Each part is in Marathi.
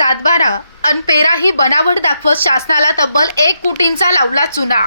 सातबारा अन पेरा ही बनावट दाखवत शासनाला तब्बल एक कोटींचा लावला चुना.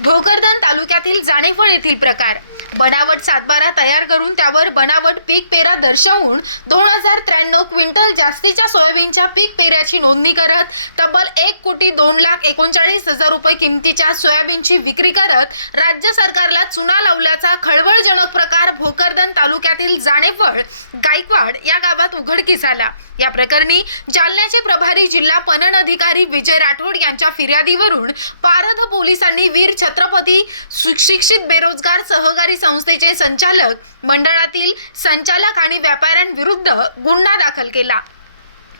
भोकरदन तालुक्यातील जाणेफळ येथील प्रकार. बनावट सातबारा तयार करून त्यावर बनावट पीक पेरा दर्शवून दोन हजार त्र्याण्णव क्विंटल जास्तीच्या सोयाबीनच्या पीक पेऱ्याची नोंदणी करत तब्बल एक कोटी दोन लाख एकोणचाळीस हजार रुपये किमतीच्या सोयाबीनची विक्री करत राज्य सरकारला चुना लावल्याचा खळबळजनक प्रकार भोकरदन तालुक्यातील जाणेफळ गायकवाड या गावात उघडकीस आला. या प्रकरणी जालन्याचे प्रभारी जिल्हा पणन अधिकारी विजय राठोड यांच्या फिर्यादीवरून पारध पोलिसांनी वीर छत्रपती सुशिक्षित बेरोजगार सहकारी संस्थेचे संचालक मंडळातील संचालक आणि व्यापाऱ्यांविरुद्ध गुन्हा दाखल केला.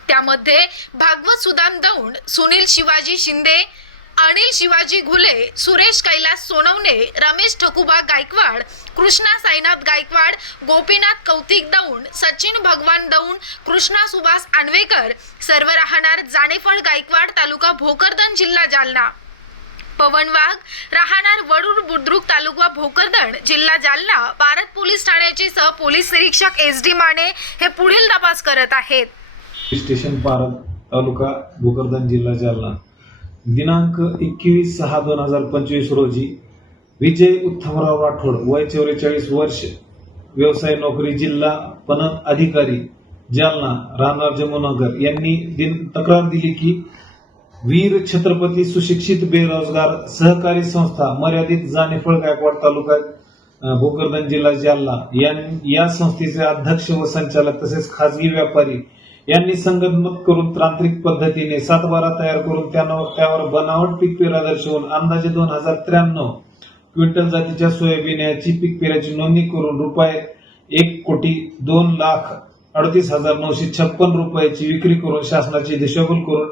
त्यामध्ये भागवत सुदाम दौंड सुनील शिवाजी शिंदे अनिल शिवाजी घुले सुरेश कैलास सोनवणे रमेश ठकुबा गायकवाड कृष्णा साईनाथ गायकवाड गोपीनाथ कौतिक दौंड सचिन भगवान दौंड कृष्णा सुभाष आणवेकर सर्व राहणार जाणेफळ गायकवाड तालुका भोकरदन जिल्हा जालना. पवन वाघ राहणार वडूर बुद्रुक तालुका भोकरदन जिल्हा जालना. भारत पोलीस ठाण्याचे सह पोलीस निरीक्षक एस डी माने हे पुढील तपास करत आहेत. स्टेशन पारक तालुका भोकरदन जिल्हा जालना. दिनांक एकवीस सहा दोन हजार पंचवीस रोजी विजय उत्तमराव राठोड वय चौवेचाळीस वर्ष व्यवसाय नोकरी जिल्हा पणन अधिकारी जालना राहणार जमुनगर यांनी दिन तक्रार दिली की वीर छत्रपती सुशिक्षित बेरोजगार सहकारी संस्था मर्यादित जानेफळ गायकवाड तालुका भोकरदन जिल्हा जालना. या संस्थेचे अध्यक्ष व संचालक तसेच खाजगी व्यापारी यांनी संगनमत करून तांत्रिक पद्धतीने सातबारा तयार करून त्यांना त्यावर बनावट पीक पेरा दर्शवून अंदाजे दोन हजार त्र्याण्णव क्विंटल जातीच्या सोयाबीन याची पीक पेऱ्याची नोंदणी करून रुपये एक कोटी दोन लाख अडतीस हजार नऊशे छप्पन रुपयाची विक्री करून शासनाची दिशाभूल करून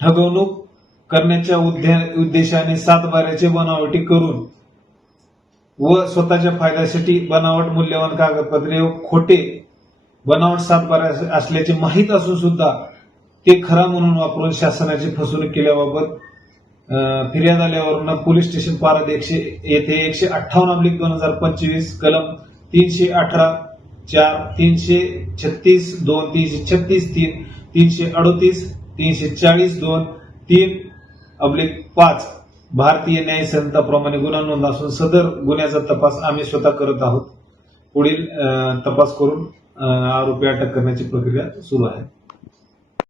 ठगवणूक करण्याच्या उद्देशाने सातबाऱ्याचे बनावटी करून व स्वतःच्या फायद्यासाठी बनावट मूल्यवान कागदपत्रे व खोटे बनावट सातबारा असल्याचे माहीत असून सुद्धा ते खरा म्हणून वापरून शासनाची फसवणूक केल्याबाबत फिर्याद आल्यावरून पोलीस स्टेशन पारद एकशे येथे एकशे अठ्ठावन्न अब्लिक दोन हजार पंचवीस कलम तीनशे अठरा चार तीनशे छत्तीस दोन तीनशे छत्तीस तीन तीनशे अडतीस तीनशे चाळीस दोन तीन अब्लिक पाच भारतीय न्याय संहिताप्रमाणे गुन्हा नोंद असून सदर गुन्ह्याचा तपास आम्ही स्वतः करत आहोत. पुढील तपास करून आरोपी अटक करण्याची प्रक्रिया सुरू आहे.